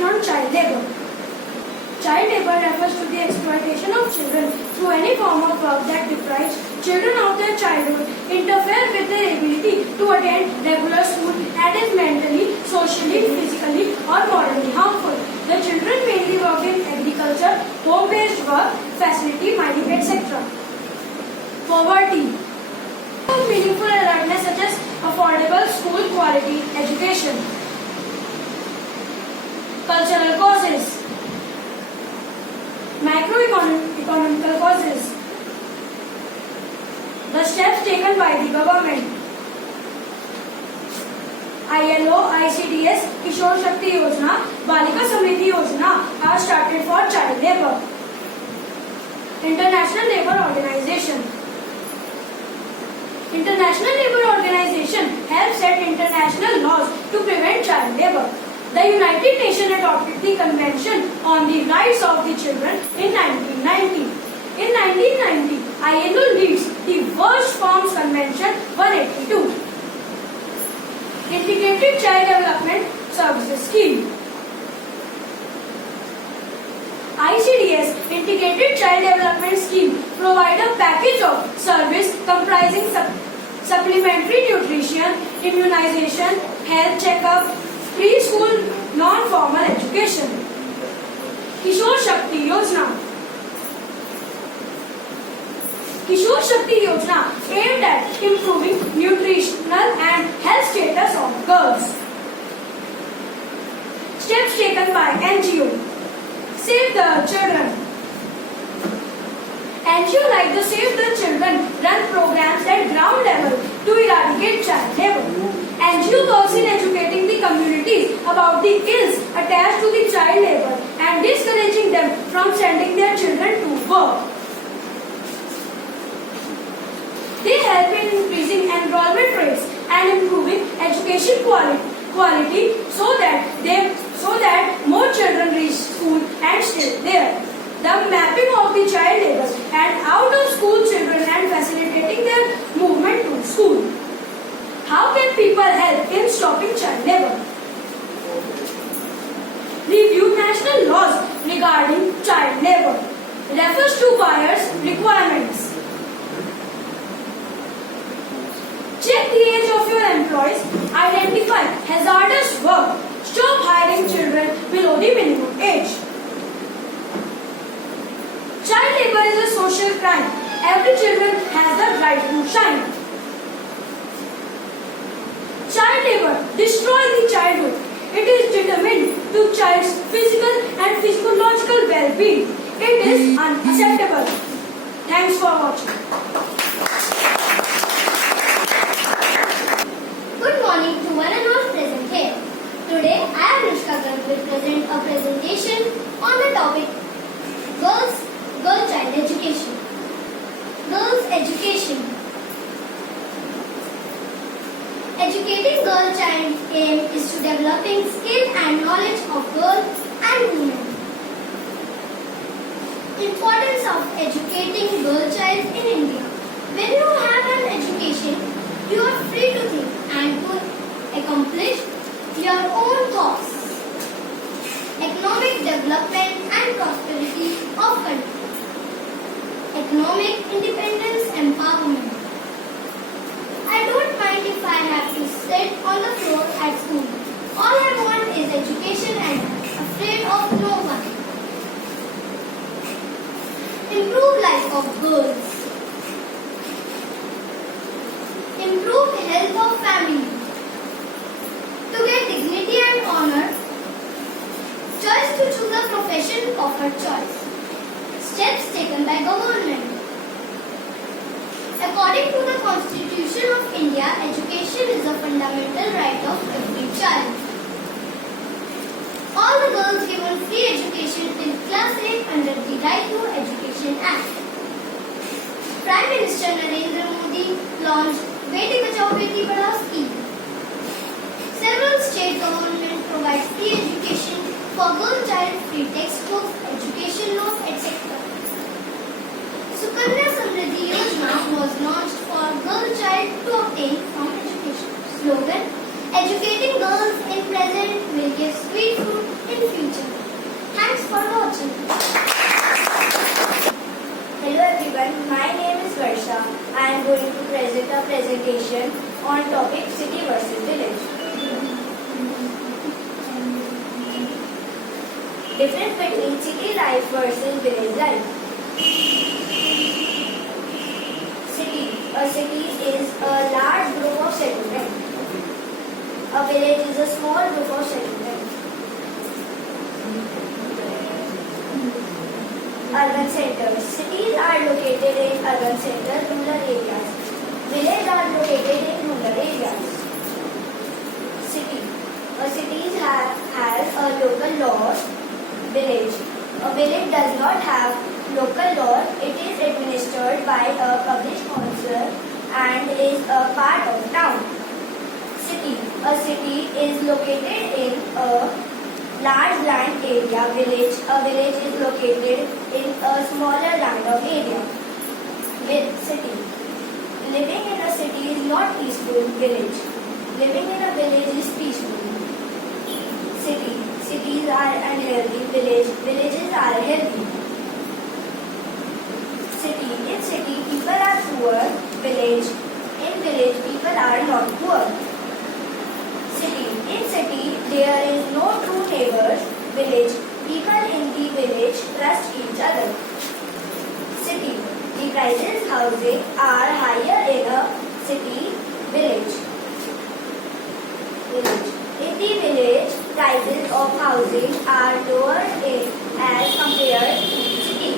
information on child labor. Child labor refers to the exploitation of children through any form of work that deprives children of their childhood, interferes with their ability to attend regular school, and is mentally, socially, physically, or morally harmful. The children mainly work in agriculture, home-based work, facility mining, etc. Poverty. Meaningful alertness such as affordable school quality education. Cultural causes. Microeconomical causes. The steps taken by the government. ILO, ICDS, Kishor Shakti Yojana, Balika Samriddhi Yojana are started for child labor. International Labour Organization. International Labour Organization helps set international laws to prevent child labor. The United Nations adopted the Convention on the Rights of the Children in 1990. In 1990, ILO leads the Worst Forms Convention 182. Integrated Child Development Services Scheme. ICDS, Integrated Child Development Scheme, provide a package of service comprising supplementary nutrition, immunization, health checkup, preschool, non-formal education. Kishor Shakti Yojana. Kishor Shakti Yojana aimed at improving nutritional and health status of girls. Steps taken by NGO. Save the Children. NGO like the Save the Children run programs at ground level to eradicate child labor. NGO works in educating the communities about the ills attached to the child labor and discouraging them from sending their children to work. They help in increasing enrollment rates and improving education quality so that more children reach school and stay there. The mapping of the child labor and out of school children and facilitating their movement to school. How can people help in stopping child labor? Review national laws regarding child labor. Refers to buyers' requirements. Check the age of your employees. Identify hazardous work. Stop hiring children below the minimum age. Child labor is a social crime. Every child has the right to shine. Child labor destroys the childhood. It is determined to child's physical and physiological well-being. It is unacceptable. Thanks for watching. Good morning to one and all present here. Today I am Anushka Garg will present a presentation on the topic Girl Child Education. Girls Education. Educating girl child aim is to developing skill and knowledge of girls and women. Importance of educating girl child in India. When you have an education, you are free to think and to accomplish your own thoughts. Economic development and prosperity of country. Economic independence empowerment. I don't mind if I have to sit on the floor at school. All I want is education and I'm afraid of no one. Improve life of girls. Improve health of family. To get dignity and honor. Choice to choose a profession of her choice. Steps taken by government. According to the Constitution of India, education is a fundamental right of every child. All the girls given free education till class 8 under the Right to Education Act. Prime Minister Narendra Modi launched Beti Bachao Beti Padhao scheme. Several state governments provide free education for girl child, free textbooks, education loans, etc. Sukanya Samriddhi Yojana was launched for girl child to obtain from education. Slogan: Educating girls in present will give sweet food in future. Thanks for watching. Hello everyone, my name is Varsha. I am going to present a presentation on topic city versus village. Difference between city life versus village life. City. A city is a large group of settlement. A village is a small group of settlement. Urban centers. Cities are located in urban centers, rural areas. Villages are located in rural areas. City. A city has a local law. Village. A village does not have local law. It is administered by a public council and is a part of town. City. A city is located in a large land area. Village. A village is located in a smaller land of area. City. Living in a city is not peaceful. Village. Living in a village is peaceful. City. Cities are unhealthy. Villages are healthy. City. In city, people are poor. In village, people are not poor. City. In city, there is no true neighbors. Village. People in the village trust each other. City. The prices housing are higher in a city. Village. In the village, prices of housing are lower as compared to city.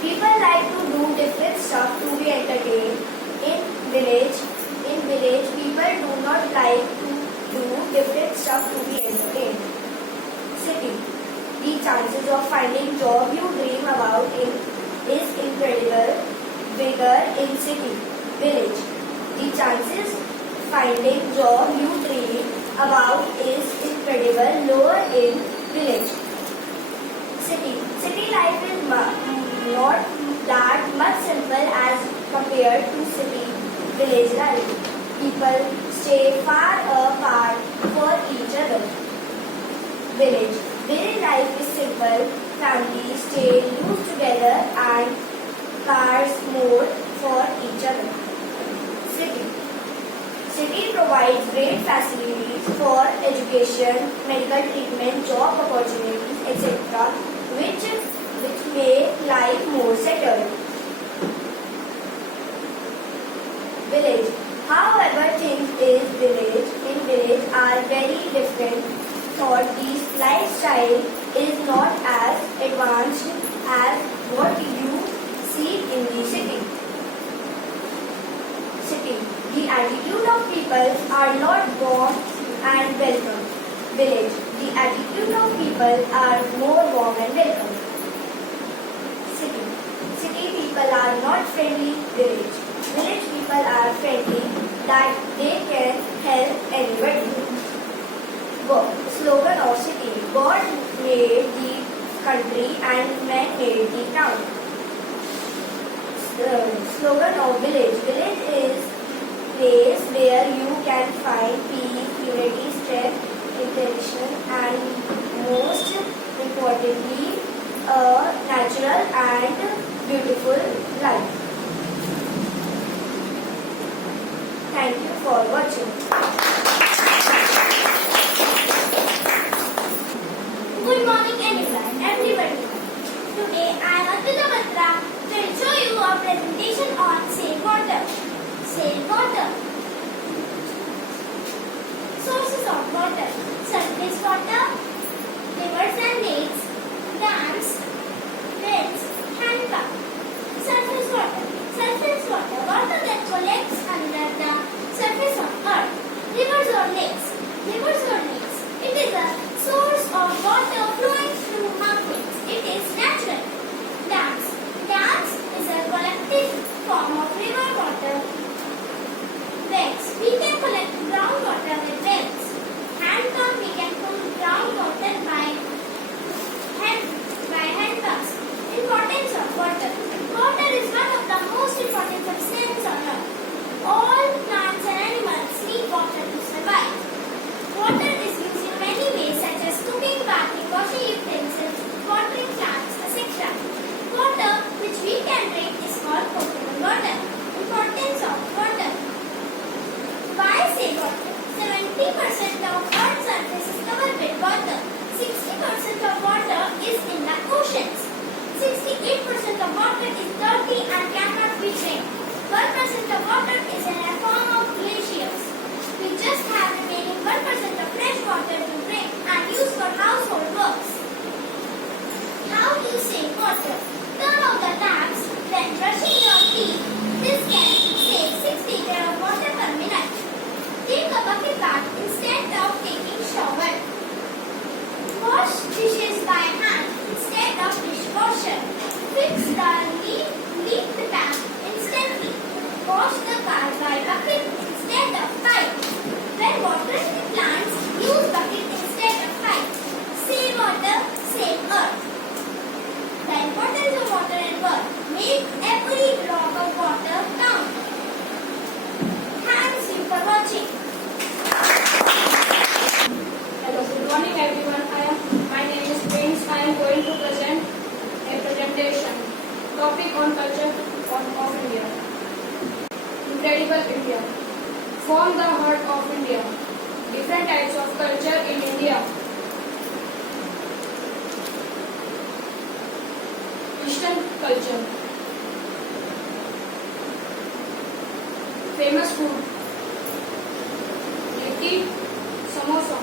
People like to do different stuff to be entertained. In village, people do not like to do different stuff to be entertained. City. The chances of finding job you dream about is incredible bigger in city. Village. The chances finding job you dream about is incredible lower in village. City. City life is not that much simple as compared to village life. People stay far apart for each other. Village. Village life is simple. Families stay loose together and cars more for each other. City. City provides great facilities for education, medical treatment, job opportunities, etc., which make life more settled. Village. However, things in village are very different. Thought this lifestyle is not as advanced as what you see in the city. The attitude of people are not warm and welcome. Village. The attitude of people are more warm and welcome. City people are not friendly. Village people are friendly that they can help anybody. Slogan of city. God made the country and man made the town. Slogan of village. Village is place where you can find peace, unity, strength, intelligence, and most importantly, a natural and beautiful life. Thank you for watching. Good morning everybody. Today I am Untitled Chapter will show you a presentation on safe water. Safe water. Sources of water. Surface water, rivers and lakes, dams, wells, hand pump. Surface water. Surface water. Water that collects under the surface of earth. Rivers or lakes. Rivers or lakes. It is a source of water flowing through mountains. It is natural. Dams. Dams is a collective form of river water. Wells. We can collect groundwater with wells. Hand pump. We can pull groundwater by capital India. Form the heart of India. Different types of culture in India. Eastern culture. Famous food. Litti, samosa.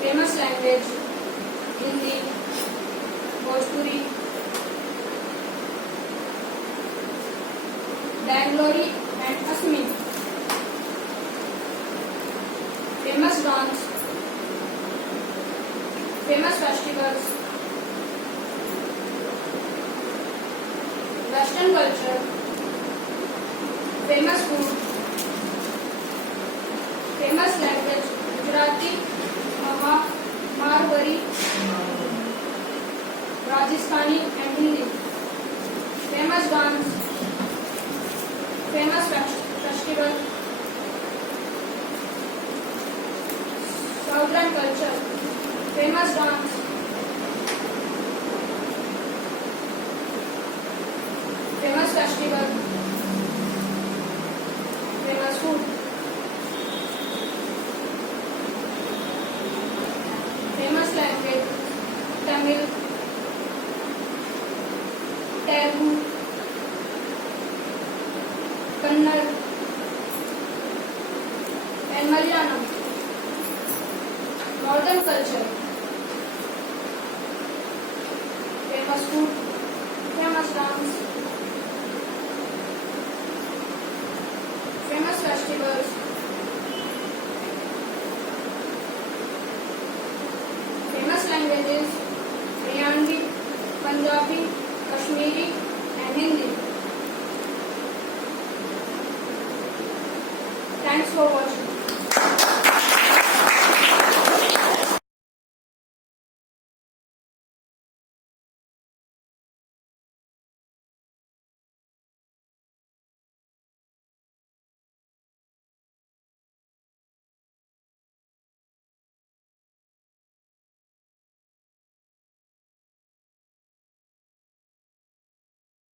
Famous language. Hindi, Bhojpuri, Bangalore and Asmi. Famous dance. Famous festivals. Western culture. Famous food. Famous language. Gujarati, Marwari, Rajasthani and Hindi. Famous dance. Famous festival. Southern culture. Famous dance. Famous festival. Famous food. Famous language. Tamil, Telugu, Kannada and Malayalam. Northern culture. Famous food, famous dance, famous festivals, famous languages, Haryanvi, Punjabi, Kashmiri and Hindi. Thanks for watching.